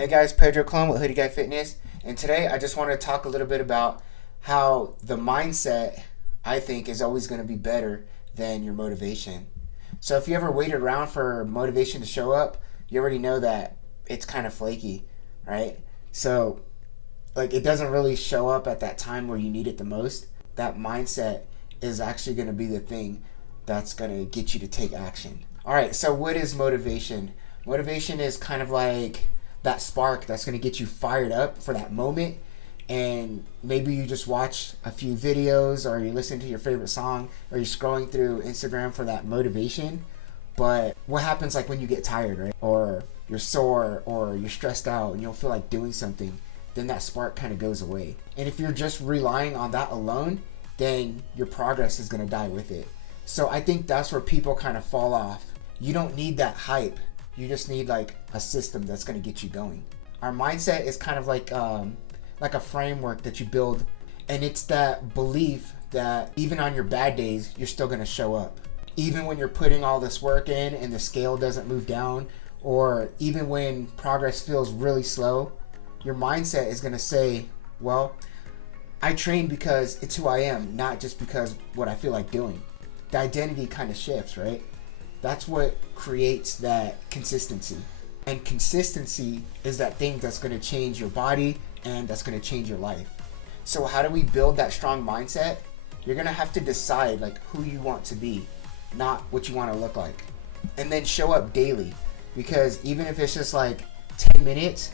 Hey guys, Pedro Clone with Hoodie Guy Fitness, and today I just want to talk a little bit about how the mindset, I think, is always going to be better than your motivation. So if you ever waited around for motivation to show up, you already know that it's kind of flaky, right? So like it doesn't really show up at that time where you need it the most. That mindset is actually going to be the thing that's going to get you to take action. All right, so what is motivation? Motivation is kind of like that spark that's going to get you fired up for that moment. And maybe you just watch a few videos, or you listen to your favorite song, or you're scrolling through Instagram for that motivation. But what happens like when you get tired, right? Or you're sore, or you're stressed out and you don't feel like doing something, then that spark kind of goes away. And if you're just relying on that alone, then your progress is going to die with it. So I think that's where people kind of fall off. You don't need that hype. You just need like a system that's going to get you going. Our mindset is kind of like a framework that you build, and it's that belief that even on your bad days, you're still going to show up. Even when you're putting all this work in and the scale doesn't move down, or even when progress feels really slow, your mindset is going to say, well, I train because it's who I am, not just because what I feel like doing. The identity kind of shifts, right? That's what creates that consistency. And consistency is that thing that's going to change your body and that's going to change your life. So how do we build that strong mindset? You're going to have to decide like who you want to be, not what you want to look like. And then show up daily, because even if it's just like 10 minutes,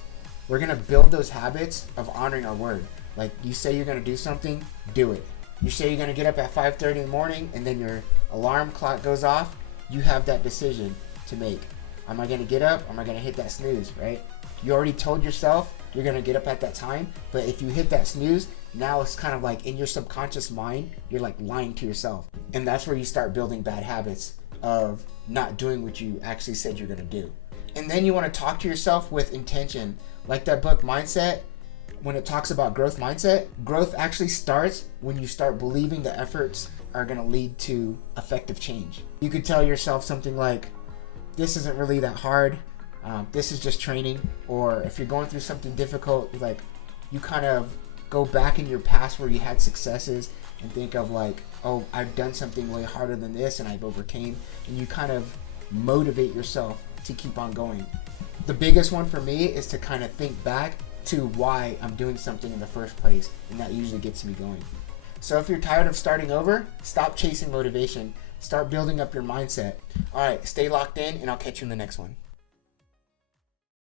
we're going to build those habits of honoring our word. Like you say you're going to do something, do it. You say you're going to get up at 5:30 in the morning and then your alarm clock goes off. You have that decision to make. Am I going to get up? Or am I going to hit that snooze, right? You already told yourself you're going to get up at that time, but if you hit that snooze, now it's kind of like in your subconscious mind, you're like lying to yourself. And that's where you start building bad habits of not doing what you actually said you're going to do. And then you want to talk to yourself with intention. Like that book Mindset, when it talks about growth mindset, growth actually starts when you start believing the efforts are going to lead to effective change. You could tell yourself something like, this isn't really that hard. This is just training. Or if you're going through something difficult, like you kind of go back in your past where you had successes and think of like, oh, I've done something way harder than this and I've overcame. And you kind of motivate yourself to keep on going. The biggest one for me is to kind of think back to why I'm doing something in the first place. And that usually gets me going. So if you're tired of starting over, stop chasing motivation. Start building up your mindset. All right, stay locked in, and I'll catch you in the next one.